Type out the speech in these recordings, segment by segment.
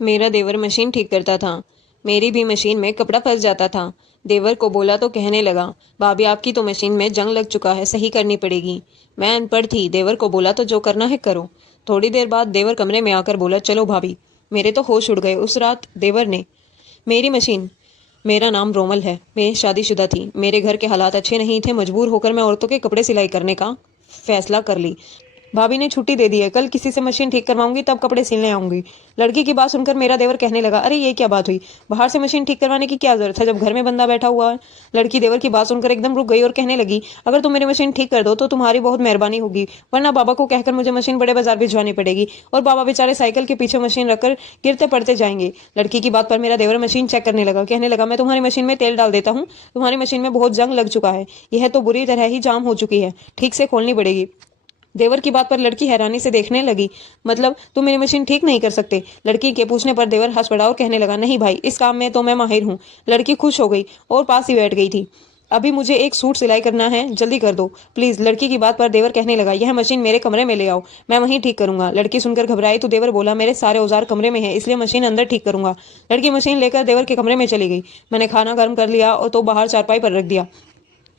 मेरा देवर मशीन ठीक करता था। मेरी भी मशीन में कपड़ा फंस जाता था। देवर को बोला तो कहने लगा, भाभी आपकी तो मशीन में जंग लग चुका है, सही करनी पड़ेगी। मैं अनपढ़ थी, देवर को बोला तो जो करना है करो। थोड़ी देर बाद देवर कमरे में आकर बोला, चलो भाभी। मेरे तो होश उड़ गए। उस रात देवर ने मेरी मशीन। मेरा नाम रोमल है। मैं शादीशुदा थी। मेरे घर के हालात अच्छे नहीं थे। मजबूर होकर मैं औरतों के कपड़े सिलाई करने का फैसला कर ली। भाभी ने छुट्टी दे दी है। कल किसी से मशीन ठीक करवाऊंगी, तब कपड़े सिलने आऊंगी। लड़की की बात सुनकर मेरा देवर कहने लगा, अरे ये क्या बात हुई? बाहर से मशीन ठीक करवाने की क्या जरूरत है जब घर में बंदा बैठा हुआ है? लड़की देवर की बात सुनकर एकदम रुक गई और कहने लगी, अगर तुम मेरी मशीन ठीक कर दो तो तुम्हारी बहुत मेहरबानी होगी, वरना बाबा को कहकर मुझे मशीन बड़े बाजार भिजवानी पड़ेगी और बाबा बेचारे साइकिल के पीछे मशीन रखकर गिरते पड़ते जाएंगे। लड़की की बात पर मेरा देवर मशीन चेक करने लगा। कहने लगा, मैं तुम्हारी मशीन में तेल डाल देता हूँ। तुम्हारी मशीन में बहुत जंग लग चुका है। यह तो बुरी तरह ही जाम हो चुकी है, ठीक से खोलनी पड़ेगी। देवर की बात पर लड़की हैरानी से देखने लगी। मतलब तुम मेरी मशीन ठीक नहीं कर सकते? लड़की के पूछने पर देवर हंस पड़ा और कहने लगा, नहीं भाई, इस काम में तो मैं माहिर हूँ। लड़की खुश हो गई और पास ही बैठ गई थी। अभी मुझे एक सूट सिलाई करना है, जल्दी कर दो प्लीज। लड़की की बात पर देवर कहने लगा, यह मशीन मेरे कमरे में ले आओ, मैं वहीं ठीक करूंगा। लड़की सुनकर घबराई तो देवर बोला, मेरे सारे औजार कमरे में है, इसलिए मशीन अंदर ठीक करूंगा। लड़की मशीन लेकर देवर के कमरे में चली गई। मैंने खाना गर्म कर लिया और तो बाहर चारपाई पर रख दिया,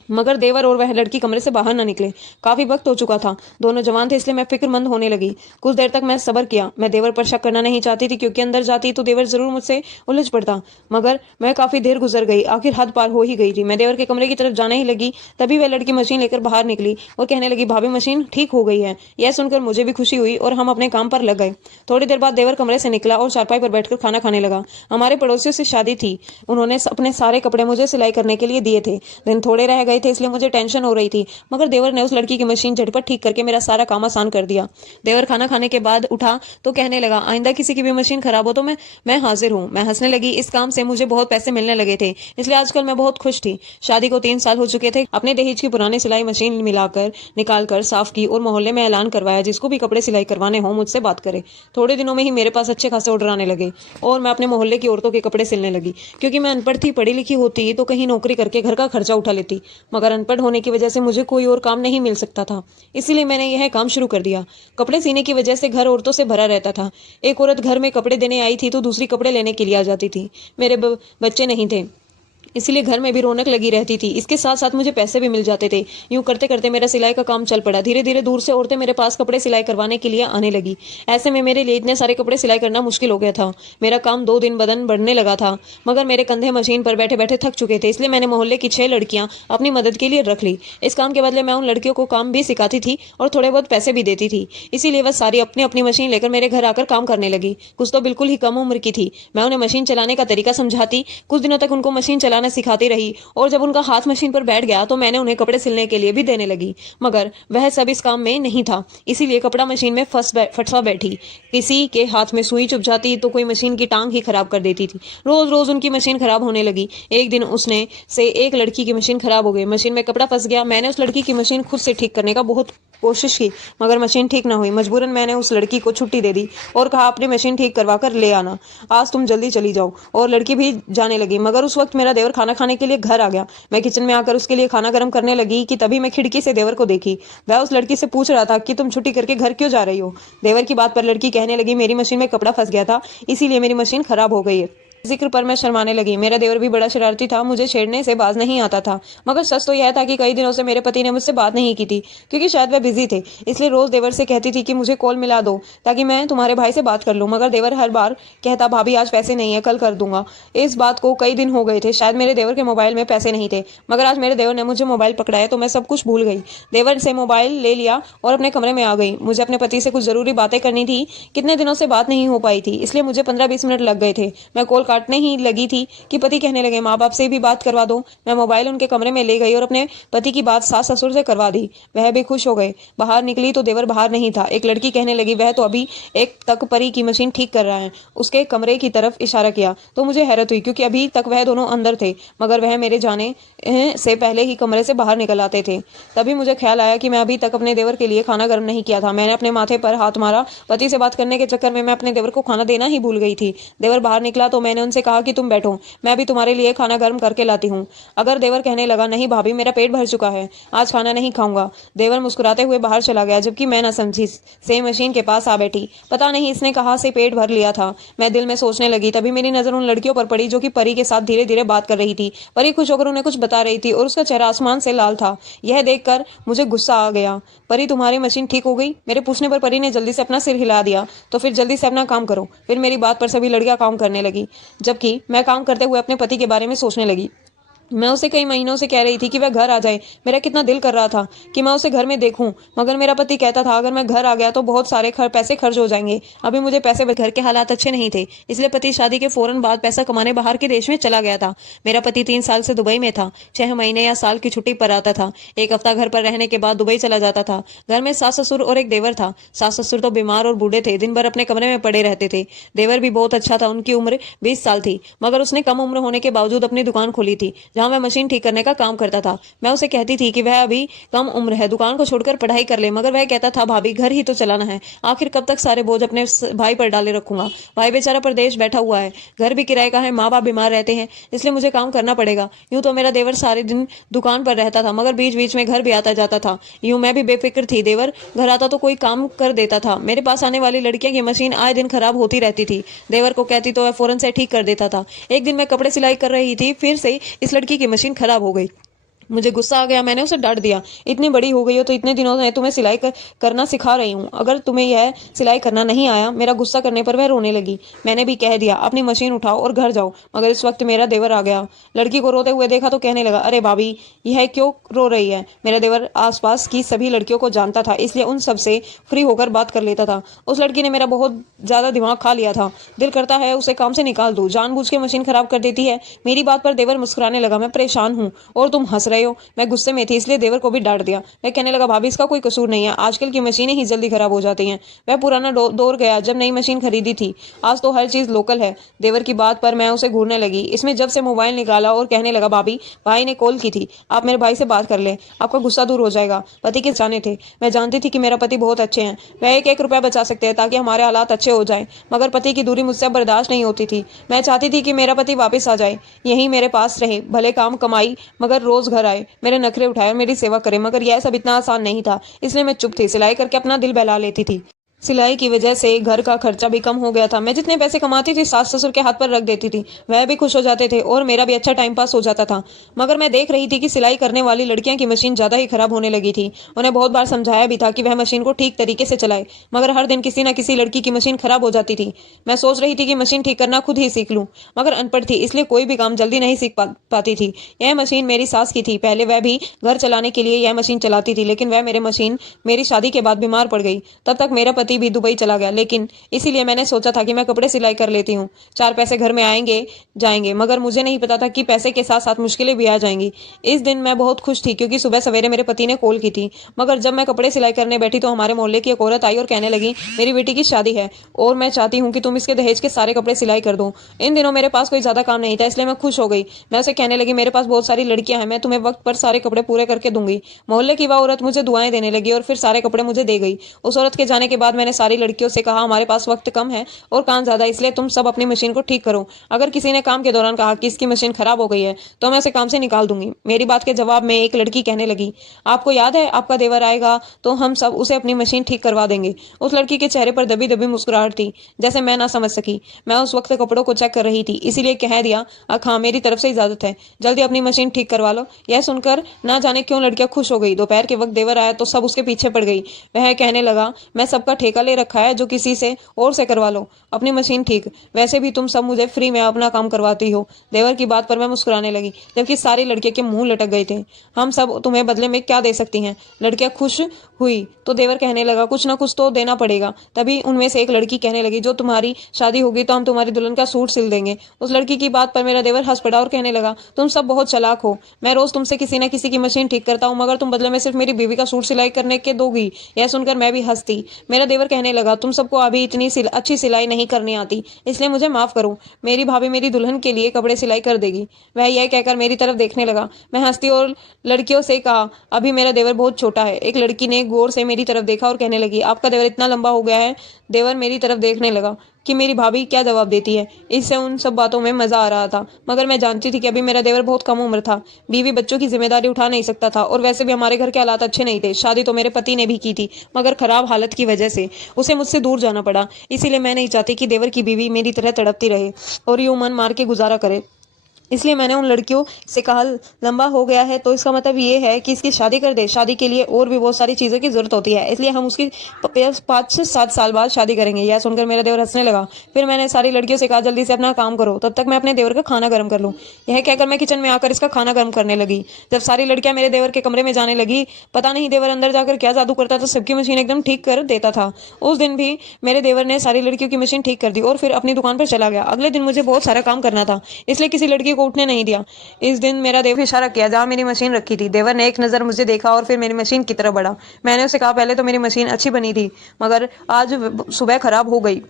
मगर देवर और वह लड़की कमरे से बाहर न निकले। काफी वक्त हो चुका था। दोनों जवान थे, इसलिए मैं फिक्रमंद होने लगी। कुछ देर तक मैं सब्र किया। मैं देवर पर शक करना नहीं चाहती थी, क्योंकि अंदर जाती तो देवर जरूर मुझसे उलझ पड़ता। मगर मैं काफी देर गुजर गई। आखिर हद पार हो ही गई थी। मैं देवर के कमरे की तरफ जाने ही लगी, तभी वह लड़की मशीन लेकर बाहर निकली और कहने लगी, भाभी मशीन ठीक हो गई है। यह सुनकर मुझे भी खुशी हुई और हम अपने काम पर लग गए। थोड़ी देर बाद देवर कमरे से निकला और चारपाई पर बैठकर खाना खाने लगा। हमारे पड़ोसियों से शादी थी। उन्होंने अपने सारे कपड़े मुझे सिलाई करने के लिए दिए थे। दिन थोड़े रह गए थे, इसलिए मुझे टेंशन हो रही थी। मगर देवर ने उस लड़की की मशीन झटपट ठीक करके मेरा सारा काम आसान कर दिया। देवर खाना खाने के बाद उठा तो कहने लगा, आइंदा किसी की भी मशीन खराब हो तो मैं हाजिर हूँ। मैं हंसने लगी। इस काम से मुझे बहुत पैसे मिलने लगे थे, इसलिए आजकल मैं बहुत खुश थी। शादी को 3 साल हो चुके थे। अपने दहेज की पुरानी सिलाई मशीन मिलाकर निकालकर साफ की और मोहल्ले में ऐलान करवाया, जिसको भी कपड़े सिलाई करवाने हो मुझसे बात करे। थोड़े दिनों में ही मेरे पास अच्छे खासे ऑर्डर आने लगे और मैं अपने मोहल्ले की औरतों के कपड़े सिलने लगी। क्योंकि मैं अनपढ़ थी, पढ़ी लिखी होती तो कहीं नौकरी करके घर का खर्चा उठा लेती, मगर अनपढ़ होने की वजह से मुझे कोई और काम नहीं मिल सकता था। इसीलिए मैंने यह काम शुरू कर दिया। कपड़े सीने की वजह से घर औरतों से भरा रहता था। एक औरत घर में कपड़े देने आई थी तो दूसरी कपड़े लेने के लिए आ जाती थी। मेरे बच्चे नहीं थे, इसलिए घर में भी रौनक लगी रहती थी। इसके साथ साथ मुझे पैसे भी मिल जाते थे। यूं करते करते मेरा सिलाई का काम चल पड़ा। धीरे धीरे दूर से औरतें मेरे पास कपड़े सिलाई करवाने के लिए आने लगी। ऐसे में मेरे लिए इतने सारे कपड़े सिलाई करना मुश्किल हो गया था। मेरा काम 2 दिन बदन बढ़ने लगा था, मगर मेरे कंधे मशीन पर बैठे बैठे थक चुके थे। इसलिए मैंने मोहल्ले की 6 लड़कियां अपनी मदद के लिए रख ली। इस काम के बदले मैं उन लड़कियों को काम भी सिखाती थी और थोड़े बहुत पैसे भी देती थी। इसीलिए वह सारी अपनी अपनी मशीन लेकर मेरे घर आकर काम करने लगी। कुछ तो बिल्कुल ही कम उम्र की थी। मैं उन्हें मशीन चलाने का तरीका समझाती, कुछ दिनों तक उनको मशीन चलाना सिखाती रही और जब उनका हाथ मशीन पर बैठ गया तो मैंने उन्हें कपड़े सिलने के लिए भी देने लगी। मगर वह सब इस काम में नहीं था, इसीलिए कपड़ा मशीन में फंसा बैठी। किसी के हाथ में सुई चुभ जाती तो कोई मशीन की टांग ही खराब कर देती थी। रोज रोज उनकी मशीन खराब होने लगी। एक दिन उसने से एक लड़की की मशीन खराब हो गई। मशीन में कपड़ा फंस गया। मैंने उस लड़की की मशीन खुद से ठीक करने का बहुत कोशिश की, मगर मशीन ठीक ना हुई। मजबूरन मैंने उस लड़की को छुट्टी दे दी और कहा, अपनी मशीन ठीक करवा कर ले आना, आज तुम जल्दी चली जाओ। और लड़की भी जाने लगी। मगर उस वक्त मेरा देवर खाना खाने के लिए घर आ गया। मैं किचन में आकर उसके लिए खाना गर्म करने लगी कि तभी मैं खिड़की से देवर को देखी। वह उस लड़की से पूछ रहा था कि तुम छुट्टी करके घर क्यों जा रही हो? देवर की बात पर लड़की कहने लगी, मेरी मशीन में कपड़ा फंस गया था, इसीलिए मेरी मशीन खराब हो गई है। जिक्र पर मैं शर्माने लगी। मेरा देवर भी बड़ा शरारती था, मुझे छेड़ने से बाज नहीं आता था। मगर सच तो यह था कि कई दिनों से मेरे पति ने मुझसे बात नहीं की थी, क्योंकि शायद वह बिजी थे। इसलिए रोज देवर से कहती थी कि मुझे कॉल मिला दो ताकि मैं तुम्हारे भाई से बात कर लूं। मगर देवर हर बार कहता, भाभी आज पैसे नहीं है, कल कर दूंगा। इस बात को कई दिन हो गए थे। शायद मेरे देवर के मोबाइल में पैसे नहीं थे, मगर आज मेरे देवर ने मुझे मोबाइल पकड़ाया तो मैं सब कुछ भूल गई। देवर से मोबाइल ले लिया और अपने कमरे में आ गई। मुझे अपने पति से कुछ जरूरी बातें करनी थी। कितने दिनों से बात नहीं हो पाई थी, इसलिए मुझे 15-20 मिनट लग गए थे। मैं कॉल काटने ही लगी थी कि पति कहने लगे, माँ बाप से भी बात करवा दो। मैं मोबाइल उनके कमरे में ले गई और अपने पति की बात सास ससुर से करवा दी। वह भी खुश हो गए। बाहर निकली तो देवर बाहर नहीं था। एक लड़की कहने लगी, वह तो अभी एक तक परी की मशीन ठीक कर रहा है। उसके कमरे की तरफ इशारा किया तो मुझे हैरत हुई, क्योंकि अभी तक वह दोनों अंदर थे, मगर वह मेरे जाने से पहले ही कमरे से बाहर निकल आते थे। तभी मुझे ख्याल आया कि मैं अभी तक अपने देवर के लिए खाना गर्म नहीं किया था। मैंने अपने माथे पर हाथ मारा। पति से बात करने के चक्कर में मैं अपने देवर को खाना देना ही भूल गई थी। देवर बाहर निकला तो मैंने मैंने उनसे कहा कि तुम बैठो, मैं भी तुम्हारे लिए खाना गर्म करके लाती हूँ। अगर देवर कहने लगा, नहीं भाभी मेरा पेट भर चुका है, आज खाना नहीं खाऊंगा। देवर मुस्कुराते हुए बाहर चला गया, जबकि मैं न समझी सेम मशीन के पास आ बैठी। पता नहीं इसने कहाँ से पेट भर लिया था, मैं दिल में सोचने लगी। तभी मेरी नजर उन लड़कियों पर पड़ी जो कि परी के साथ धीरे धीरे बात कर रही थी। परी खुश होकर उन्हें कुछ बता रही थी और उसका चेहरा आसमान से लाल था। यह देखकर मुझे गुस्सा आ गया। परी तुम्हारी मशीन ठीक हो गई? मेरे पूछने पर परी ने जल्दी से अपना सिर हिला दिया। तो फिर जल्दी से अपना काम करो। फिर मेरी बात पर सभी लड़कियां काम करने लगी, जबकि मैं काम करते हुए अपने पति के बारे में सोचने लगी। मैं उसे कई महीनों से कह रही थी कि वह घर आ जाए। मेरा कितना दिल कर रहा था कि मैं उसे घर में देखूं, मगर मेरा पति कहता था अगर मैं घर आ गया तो बहुत सारे पैसे खर्च हो जाएंगे। अभी मुझे पैसे घर के हालात अच्छे नहीं थे, इसलिए पति शादी के फौरन बाद पैसा कमाने बाहर के देश में चला गया था। मेरा पति 3 साल से दुबई में था। 6 महीने या साल की छुट्टी पर आता था। एक हफ्ता घर पर रहने के बाद दुबई चला जाता था। घर में सास ससुर और एक देवर था। सास ससुर तो बीमार और बूढ़े थे, दिन भर अपने कमरे में पड़े रहते थे। देवर भी बहुत अच्छा था, उनकी उम्र 20 साल थी, मगर उसने कम उम्र होने के बावजूद अपनी दुकान खोली थी जहां वह मशीन ठीक करने का काम करता था। मैं उसे कहती थी कि वह अभी कम उम्र है, दुकान को छोड़कर पढ़ाई कर ले, मगर वह कहता था भाभी घर ही तो चलाना है, आखिर कब तक सारे बोझ अपने भाई पर डाले रखूंगा। भाई बेचारा परदेश बैठा हुआ है, घर भी किराए का है, माँ बाप बीमार रहते हैं, इसलिए मुझे काम करना पड़ेगा। यूं तो मेरा देवर सारे दिन दुकान पर रहता था, मगर बीच बीच में घर भी आता जाता था। यूं मैं भी बेफिक्र थी। देवर घर आता तो कोई काम कर देता था। मेरे पास आने वाली लड़कियां की मशीन आए दिन खराब होती रहती थी। देवर को कहती तो वह फौरन से ठीक कर देता था। एक दिन मैं कपड़े सिलाई कर रही थी, फिर से इस लड़की की मशीन खराब हो गई। मुझे गुस्सा आ गया। मैंने उसे डांट दिया, इतनी बड़ी हो गई हो तो इतने दिनों से तुम्हें सिलाई करना सिखा रही हूँ, अगर तुम्हें यह सिलाई करना नहीं आया। मेरा गुस्सा करने पर वह रोने लगी। मैंने भी कह दिया अपनी मशीन उठाओ और घर जाओ, मगर इस वक्त मेरा देवर आ गया। लड़की को रोते हुए देखा तो कहने लगा, अरे भाभी यह क्यों रो रही है? मेरा देवर आसपास की सभी लड़कियों को जानता था, इसलिए उन सबसे फ्री होकर बात कर लेता था। उस लड़की ने मेरा बहुत ज्यादा दिमाग खा लिया था। दिल करता है उसे काम से निकाल दूं, जानबूझ के मशीन खराब कर देती है। मेरी बात पर देवर मुस्कुराने लगा। मैं परेशान हूँ और तुम हंस रहे हो। मैं गुस्से में थी, इसलिए देवर को भी डांट दिया। मैं कहने लगा, भाभी इसका कोई कसूर नहीं है, आजकल की मशीनें ही जल्दी खराब हो जाती हैं। वह पुराना दौर गया जब नई मशीन खरीदी थी, आज तो हर चीज लोकल है। देवर की बात पर मैं उसे घूरने लगी। इसमें जब से मोबाइल निकाला और कहने लगा, भाभी भाई ने कॉल की थी, आप मेरे भाई से बात कर ले, आपका गुस्सा दूर हो जाएगा। पति के जाने थे। मैं जानती थी कि मेरा पति बहुत अच्छे हैं, वह एक एक रुपया बचा सकते हैं ताकि हमारे हालात अच्छे हो जाए, मगर पति की दूरी मुझसे बर्दाश्त नहीं होती थी। मैं चाहती थी कि मेरा पति वापस आ जाए, यही मेरे पास रहे, भले काम कमाई मगर रोज घर आए, मेरे नखरे उठाए और मेरी सेवा करे। मगर यह सब इतना आसान नहीं था, इसलिए मैं चुप थी, सिलाई करके अपना दिल बहला लेती थी। सिलाई की वजह से घर का खर्चा भी कम हो गया था। मैं जितने पैसे कमाती थी सास ससुर के हाथ पर रख देती थी, वह भी खुश हो जाते थे और मेरा भी अच्छा टाइम पास हो जाता था। मगर मैं देख रही थी कि सिलाई करने वाली लड़कियां की मशीन ज्यादा ही खराब होने लगी थी। उन्हें बहुत बार समझाया भी था कि वह मशीन को ठीक तरीके से चलाए, मगर हर दिन किसी न किसी लड़की की मशीन खराब हो जाती थी। मैं सोच रही थी कि मशीन ठीक करना खुद ही सीख लूं, मगर अनपढ़ थी, इसलिए कोई भी काम जल्दी नहीं सीख पाती थी। यह मशीन मेरी सास की थी, पहले वह भी घर चलाने के लिए यह मशीन चलाती थी, लेकिन वह मेरे मशीन मेरी शादी के बाद बीमार पड़ गई। तब तक मेरा पति भी दुबई चला गया, लेकिन इसीलिए मैंने सोचा था कि मैं कपड़े सिलाई कर लेती हूँ, 4 पैसे घर में आएंगे जाएंगे। मगर मुझे नहीं पता था कि पैसे के साथ साथ मुश्किलें भी आ जाएंगी। इस दिन मैं बहुत खुश थी क्योंकि सुबह सवेरे मेरे पति ने कॉल की थी। मगर जब मैं कपड़े सिलाई करने बैठी तो हमारे मोहल्ले की एक औरत आई और कहने लगी, मेरी बेटी की शादी है और मैं चाहती हूँ कि तुम इसके दहेज के सारे कपड़े सिलाई कर दो। इन दिनों मेरे पास कोई ज्यादा काम नहीं था, इसलिए मैं खुश हो गई। मैं उसे कहने लगी, मेरे पास बहुत सारी लड़कियां हैं, मैं तुम्हें वक्त पर सारे कपड़े पूरे करके दूंगी। मोहल्ले की वह औरत मुझे दुआएं देने लगी और फिर सारे कपड़े मुझे दे गई। उस औरत के जाने के बाद मैंने सारी लड़कियों से कहा, हमारे पास वक्त कम है और काम ज्यादा, इसलिए तुम सब अपनी मशीन को ठीक करो। अगर किसी ने काम के दौरान कहा कि इसकी मशीन खराब हो गई है तो मैं उसे काम से निकाल दूंगी। मेरी बात के जवाब में एक लड़की कहने लगी, आपको याद है आपका देवर आएगा तो हम सब उसे अपनी मशीन ठीक करवा देंगे। उस लड़की के चेहरे पर दबी दबी मुस्कुराहट थी, जैसे मैं ना समझ सकी। मैं उस वक्त कपड़ों को चेक कर रही थी, इसीलिए कह दिया, हाँ मेरी तरफ से इजाजत है, जल्दी अपनी मशीन ठीक करवा लो। यह सुनकर ना जाने क्यों लड़कियां खुश हो गई। दोपहर के वक्त देवर आया तो सब उसके पीछे पड़ गई। वह कहने लगा, मैं सबका ठेका ले रखा है, जो किसी से और से करवा लो अपनी मशीन ठीक, वैसे भी तुम सब मुझे फ्री में अपना काम करवाती हो। देवर की बात पर मैं मुस्कुराने लगी, जबकि सारी लड़कियों के मुंह लटक गए थे। हम सब तुम्हें बदले में क्या दे सकती हैं? लड़कियां खुश हुई तो देवर कहने लगा, कुछ ना कुछ तो देना पड़ेगा। तभी उनमें से एक लड़की कहने लगी, जो तुम्हारी शादी होगी तो हम तुम्हारी दुल्हन का सूट सिल देंगे। उस लड़की की बात पर मेरा देवर हंस पड़ा और कहने लगा, तुम सब बहुत चालाक हो, मैं रोज तुमसे किसी न किसी की मशीन ठीक करता हूँ, मगर तुम बदले में सिर्फ मेरी बीवी का सूट सिलाई करने के दोगी। यह सुनकर मैं भी हंसती। मेरा देवर कहने लगा, तुम सबको अभी इतनी अच्छी सिलाई नहीं करनी आती, इसलिए मुझे माफ करो, मेरी भाभी मेरी दुल्हन के लिए कपड़े सिलाई कर देगी। वह यह कहकर मेरी तरफ देखने लगा। मैं हंसती और लड़कियों से कहा, अभी मेरा देवर बहुत छोटा है। एक लड़की ने गौर से मेरी तरफ देखा और कहने लगी, आपका देवर इतना लंबा हो गया है? देवर मेरी तरफ देखने लगा। कि मेरी भाभी क्या जवाब देती है। इससे उन सब बातों में मजा आ रहा था, मगर मैं जानती थी कि अभी मेरा देवर बहुत कम उम्र था, बीवी बच्चों की जिम्मेदारी उठा नहीं सकता था, और वैसे भी हमारे घर के हालात अच्छे नहीं थे। शादी तो मेरे पति ने भी की थी, मगर खराब हालत की वजह से उसे मुझसे दूर जाना पड़ा। इसीलिए मैं नहीं चाहती कि देवर की बीवी मेरी तरह तड़पती रहे और यूं मन मार के गुजारा करे। इसलिए मैंने उन लड़कियों से कहा, लंबा हो गया है तो इसका मतलब ये है कि इसकी शादी कर दे। शादी के लिए और भी बहुत सारी चीज़ों की जरूरत होती है, इसलिए हम उसकी 5 से 7 साल बाद शादी करेंगे। यह सुनकर मेरा देवर हंसने लगा। फिर मैंने सारी लड़कियों से कहा, जल्दी से अपना काम करो, तब तक मैं अपने देवर का खाना गर्म कर लूँ। यह कहकर मैं किचन में आकर इसका खाना गर्म करने लगी। जब सारी लड़कियां मेरे देवर के कमरे में जाने लगी, पता नहीं देवर अंदर जाकर क्या जादू करता था, सबकी मशीन एकदम ठीक कर देता था। उस दिन भी मेरे देवर ने सारी लड़कियों की मशीन ठीक कर दी और फिर अपनी दुकान पर चला गया। अगले दिन मुझे बहुत सारा काम करना था, इसलिए किसी लड़की को उठने नहीं दिया। इस दिन मेरा देवर इशारा किया जहां मेरी मशीन रखी थी। देवर ने एक नजर मुझे देखा और फिर मेरी मशीन की तरफ बढ़ा। मैंने उसे कहा, पहले तो मेरी मशीन अच्छी बनी थी, मगर आज सुबह खराब हो गई।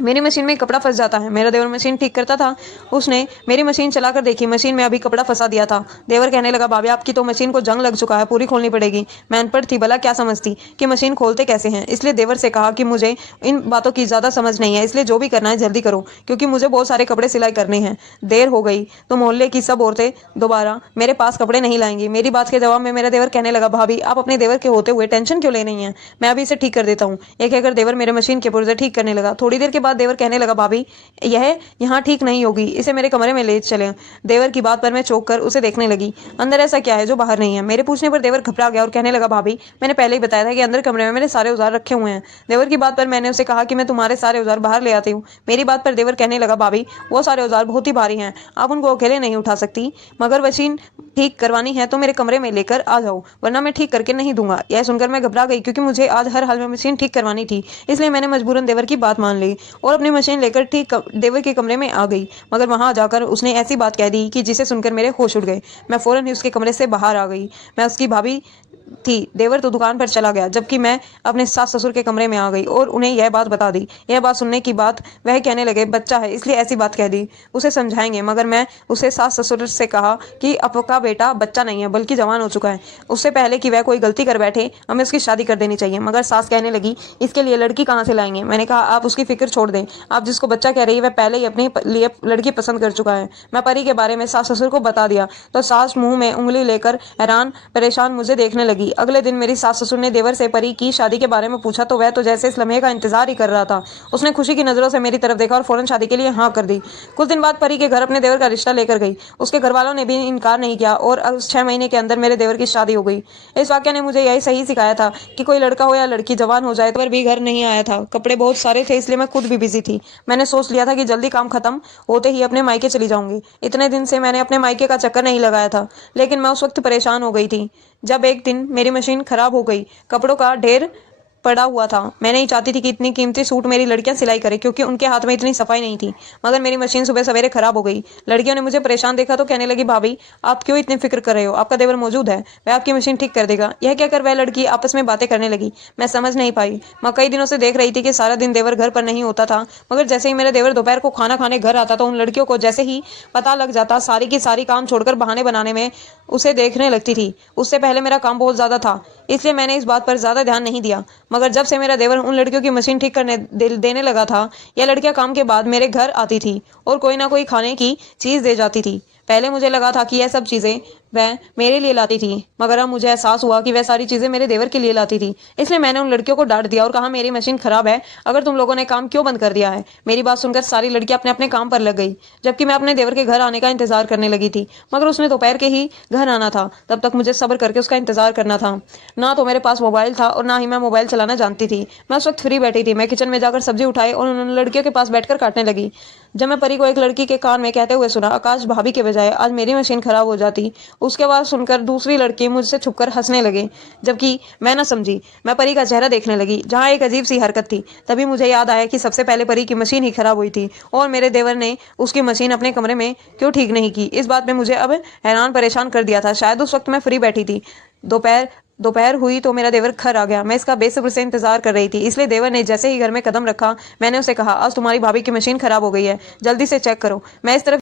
मेरी मशीन में कपड़ा फंस जाता है। मेरा देवर मशीन ठीक करता था, उसने मेरी मशीन चलाकर देखी, मशीन में अभी कपड़ा फंसा दिया था। देवर कहने लगा, भाभी आपकी तो मशीन को जंग लग चुका है, पूरी खोलनी पड़ेगी। मैं अनपढ़ थी, भला क्या समझती कि मशीन खोलते कैसे हैं, इसलिए देवर से कहा कि मुझे इन बातों की ज्यादा समझ नहीं है, इसलिए जो भी करना है जल्दी करो, क्योंकि मुझे बहुत सारे कपड़े सिलाई करने हैं। देर हो गई तो मोहल्ले की सब औरतें दोबारा मेरे पास कपड़े नहीं लाएंगी। मेरी बात के जवाब में मेरा देवर कहने लगा, भाभी आप अपने देवर के होते हुए टेंशन क्यों ले रही हैं, मैं अभी इसे ठीक कर देता हूँ। ये कहकर देवर मेरे मशीन के पुर्जे ठीक करने लगा। थोड़ी देर के बाद देवर कहने लगा, भाभी यह यहाँ ठीक नहीं होगी, इसे मेरे कमरे में ले चलें। देवर की बात पर मैं चौंक कर उसे देखने लगी। अंदर ऐसा क्या है जो बाहर नहीं है। मेरे पूछने पर देवर घबरा गया और कहने लगा, भाभी मैंने पहले ही बताया था कि अंदर कमरे में मेरे सारे औजार रखे हुए हैं। देवर की बात पर मैंने उसे कहा कि मैं तुम्हारे सारे औजार बाहर ले आती हूँ। मेरी बात पर देवर कहने लगा, भाभी वो सारे औजार बहुत ही भारी हैं, आप उनको अकेले नहीं उठा सकती, मगर मशीन ठीक करवानी है तो मेरे कमरे में लेकर आ जाओ, वरना मैं ठीक करके नहीं दूंगा। यह सुनकर मैं घबरा गई, क्योंकि मुझे आज हर हाल में मशीन ठीक करवानी थी। इसलिए मैंने मजबूरन देवर की बात मान ली और अपनी मशीन लेकर ठीक देवर के कमरे में आ गई। मगर वहां जाकर उसने ऐसी बात कह दी कि जिसे सुनकर मेरे होश उड़ गए। मैं फौरन ही उसके कमरे से बाहर आ गई। मैं उसकी भाभी थी। देवर तो दुकान पर चला गया, जबकि मैं अपने सास ससुर के कमरे में आ गई और उन्हें यह बात बता दी। यह बात सुनने की बात वह कहने लगे, बच्चा है इसलिए ऐसी बात कह दी, उसे समझाएंगे। मगर मैं उसे सास ससुर से कहा कि आपका बेटा बच्चा नहीं है बल्कि जवान हो चुका है, उससे पहले कि वह कोई गलती कर बैठे हमें उसकी शादी कर देनी चाहिए। मगर सास कहने लगी, इसके लिए लड़की कहाँ से लाएंगे। मैंने कहा, आप उसकी फिक्र छोड़ दें, आप जिसको बच्चा कह रही है वह पहले ही अपने लिए लड़की पसंद कर चुका है। मैं परी के बारे में सास ससुर को बता दिया तो सास मुंह में उंगली लेकर हैरान परेशान मुझे देखने लगी। अगले दिन मेरी सास ससुर ने देवर से परी की शादी के बारे में पूछा तो वह तो जैसे इस लम्हे का इंतजार ही कर रहा था। उसने खुशी की नजरों से मेरी तरफ देखा और फौरन शादी के लिए हाँ कर दी। कुछ दिन बाद परी के घर अपने देवर का रिश्ता लेकर गई। उसके घर वालों ने भी इनकार नहीं किया और 6 महीने के अंदर मेरे देवर की शादी हो गई। इस वाक्य ने मुझे यही सही सिखाया था कि कोई लड़का हो या लड़की जवान हो जाए तो भी घर नहीं आया था। कपड़े बहुत सारे थे, इसलिए मैं खुद भी बिजी थी। मैंने सोच लिया था कि जल्दी काम खत्म होते ही अपने मायके चली जाऊंगी। इतने दिन से मैंने अपने मायके का चक्कर नहीं लगाया था, लेकिन मैं उस वक्त परेशान हो गई थी जब एक दिन मेरी मशीन खराब हो गई। कपड़ों का ढेर पड़ा हुआ था। मैं नहीं चाहती थी कि इतनी कीमती सूट मेरी लड़कियां सिलाई करें, क्योंकि उनके हाथ में इतनी सफाई नहीं थी। मगर मेरी मशीन सुबह सवेरे खराब हो गई। लड़कियों ने मुझे परेशान देखा तो कहने लगी, भाभी आप क्यों इतनी फिक्र कर रहे हो, आपका देवर मौजूद है, वह आपकी मशीन ठीक कर देगा। यह कहकर वह लड़की आपस में बातें करने लगी। मैं समझ नहीं पाई। मैं कई दिनों से देख रही थी कि सारा दिन देवर घर पर नहीं होता था, मगर जैसे ही मेरा देवर दोपहर को खाना खाने घर आता तो उन लड़कियों को जैसे ही पता लग जाता, सारी की सारी काम छोड़कर बहाने बनाने में उसे देखने लगती थी। उससे पहले मेरा काम बहुत ज्यादा था, इसलिए मैंने इस बात पर ज्यादा ध्यान नहीं दिया। मगर जब से मेरा देवर उन लड़कियों की मशीन ठीक करने देने लगा था, यह लड़कियां काम के बाद मेरे घर आती थी और कोई ना कोई खाने की चीज दे जाती थी। पहले मुझे लगा था कि यह सब चीजें वह मेरे लिए लाती थी, मगर अब मुझे एहसास हुआ कि वह सारी चीजें मेरे देवर के लिए लाती थी। इसलिए मैंने उन लड़कियों को डांट दिया और कहा, मेरी मशीन खराब है, अगर तुम लोगों ने काम क्यों बंद कर दिया है। मेरी बात सुनकर सारी लड़कियां अपने अपने काम पर लग गई, जबकि मैं अपने देवर के घर आने का इंतजार करने लगी थी। मगर उसने दोपहर के ही घर आना था, तब तक मुझे सब्र करके उसका इंतजार करना था। ना तो मेरे पास मोबाइल था और ना ही मैं मोबाइल चलाना जानती थी। मैं उस वक्त फ्री बैठी थी। मैं किचन में जाकर सब्जी उठाई और उन लड़कियों के पास बैठकर काटने लगी। जब मैं परी को एक लड़की के कान में कहते हुए सुना, आकाश भाभी के बजाय आज मेरी मशीन खराब हो जाती, उसके बाद सुनकर दूसरी लड़की मुझसे छुपकर हंसने लगे, जबकि मैं न समझी। मैं परी का चेहरा देखने लगी, जहाँ एक अजीब सी हरकत थी। तभी मुझे याद आया कि सबसे पहले परी की मशीन ही खराब हुई थी और मेरे देवर ने उसकी मशीन अपने कमरे में क्यों ठीक नहीं की। इस बात ने मुझे अब हैरान परेशान कर दिया था। शायद उस वक्त मैं फ्री बैठी थी। दोपहर हुई तो मेरा देवर घर आ गया। मैं इसका बेसब्र से इंतजार कर रही थी। इसलिए देवर ने जैसे ही घर में कदम रखा, मैंने उसे कहा, आज तुम्हारी भाभी की मशीन खराब हो गई है, जल्दी से चेक करो। मैं इस तरफ